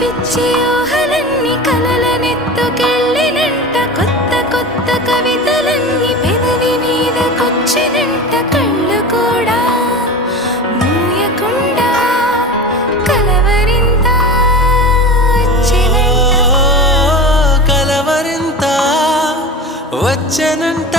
పిచ్చి ఊహలన్నీ కలలనెత్తుకెళ్ళినంట, కొత్త కొత్త కవితలన్నీ పెదవి మీదకొచ్చినంట, కళ్ళు కూడా మూయకుండా కలవరింత వచ్చనంట.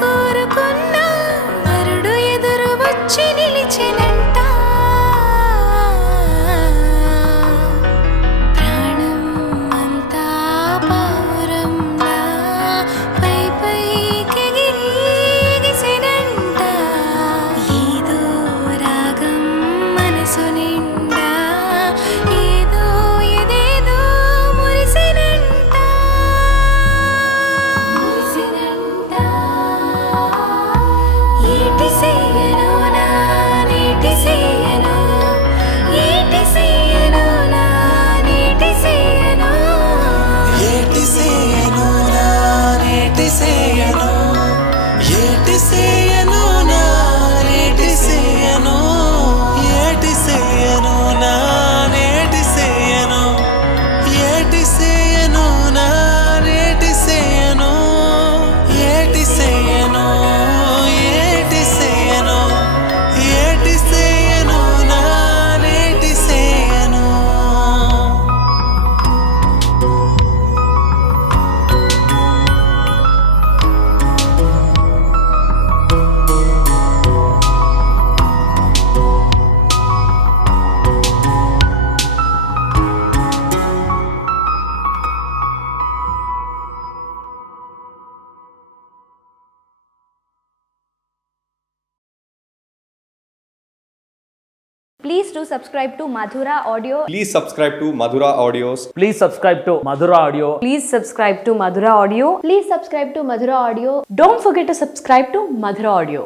కోరుకున్న వరుడు ఎదురు వచ్చి నిలిచెనంట, ప్రాణం అంతా పావురంలా పై పైకెగిరిగిసెనంట, ఏదో రాగం మనసు నిండా ఏదో ఏదేదో మురిసెనంట. ఏటి సేయను నా నేటి సేయను, ఏటి సేయను నా నేటి సేయను, ఏటి సేయను నా నేటి సేయను, ఏటి సేయను నా నేటి సేయను, ఏటి సేయను నా నేటి సేయను, ఏటి సేయను నా నేటి సేయను, ఏటి సేయను, ఏటి సేయను, ఏటి సేయను నా నేటి సేయను. Please do subscribe to Madhura Audio. Please subscribe to Madhura Audios. Please subscribe to Madhura Audio. Please subscribe to Madhura Audio. Please subscribe to Madhura Audio. Don't forget to subscribe to Madhura Audio.